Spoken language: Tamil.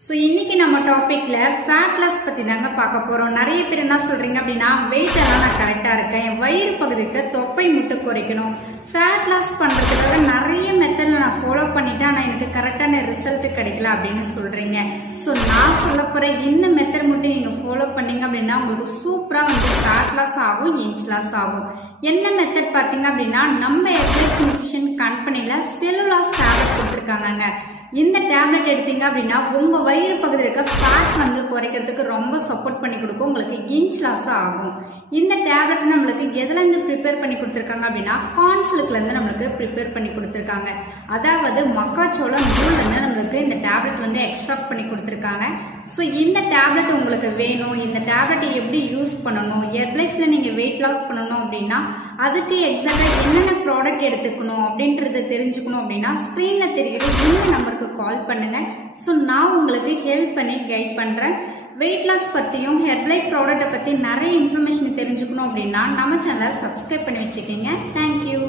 ஸோ இன்னைக்கு நம்ம டாபிக்ல ஃபேட் லாஸ் பத்தி தாங்க பார்க்க போறோம். நிறைய பேர் என்ன சொல்றீங்க அப்படின்னா, வெயிட் எல்லாம் நான் கரெக்டா இருக்கேன், என் வயிறு பகுதிக்கு தொப்பை முட்டை குறைக்கணும், ஃபேட் லாஸ் பண்றதுக்காக நிறைய மெத்தட்ல நான் ஃபாலோ பண்ணிட்டேன், ஆனா எனக்கு கரெக்டான ரிசல்ட் கிடைக்கல அப்படின்னு சொல்றீங்க. ஸோ நான் சொல்ல போற இந்த மெத்தட் மட்டும் நீங்க ஃபாலோ பண்ணீங்க அப்படின்னா உங்களுக்கு சூப்பரா வந்து ஃபேட் லாஸ் ஆகும், இன்ச் லாஸ் ஆகும். என்ன மெத்தட் பாத்தீங்க அப்படின்னா, நம்ம எக்ஸஸ் நியூட்ரிஷன் கம்பெனில செல்லுலாஸ் டேப்லெட் கொடுத்துருக்காங்க. இந்த டேப்லெட் எடுத்தீங்க அப்படின்னா உங்க வயிறு பகுதியில் இருக்க ஃபேட் வந்து குறைக்கிறதுக்கு ரொம்ப சப்போர்ட் பண்ணி கொடுக்கும், உங்களுக்கு இன்ச் லாஸ் ஆகும். இந்த டேப்லெட் நம்மளுக்கு எதுல இருந்து ப்ரிப்பேர் பண்ணி கொடுத்துருக்காங்க அப்படின்னா, கார்ன்சில்க்ல இருந்து நம்மளுக்கு ப்ரிப்பேர் பண்ணி கொடுத்துருக்காங்க. அதாவது மக்காச்சோளம் நூல்ல இருந்து நம்மளுக்கு இந்த டேப்லெட் வந்து எக்ஸ்ட்ராக்ட் பண்ணி கொடுத்துருக்காங்க. ஸோ இந்த டேப்லெட் உங்களுக்கு வேணும், இந்த டேப்லெட்டை எப்படி யூஸ் பண்ணணும், ஹெர்பலைஃப்ல நீங்க வெயிட் லாஸ் பண்ணணும் அப்படின்னா அதுக்கு எக்ஸாக்டா என்னென்ன ப்ராடக்ட் எடுத்துக்கணும் அப்படின்றத தெரிஞ்சுக்கணும் அப்படின்னா ஸ்கிரீன்ல தெரிகிற இந்த நம்பருக்கு கால் பண்ணுங்க. ஸோ நான் உங்களுக்கு ஹெல்ப் பண்ணி கைட் பண்றேன். வெயிட் லாஸ் பத்தியும் ஹெர்பலைஃப் ப்ராடக்ட்டை பத்தி நிறைய இன்ஃபர்மேஷன் தெரிஞ்சுக்கணும் அப்படின்னா நம்ம சேனலை சப்ஸ்கிரைப் பண்ணி வச்சுக்கோங்க. தேங்க்யூ.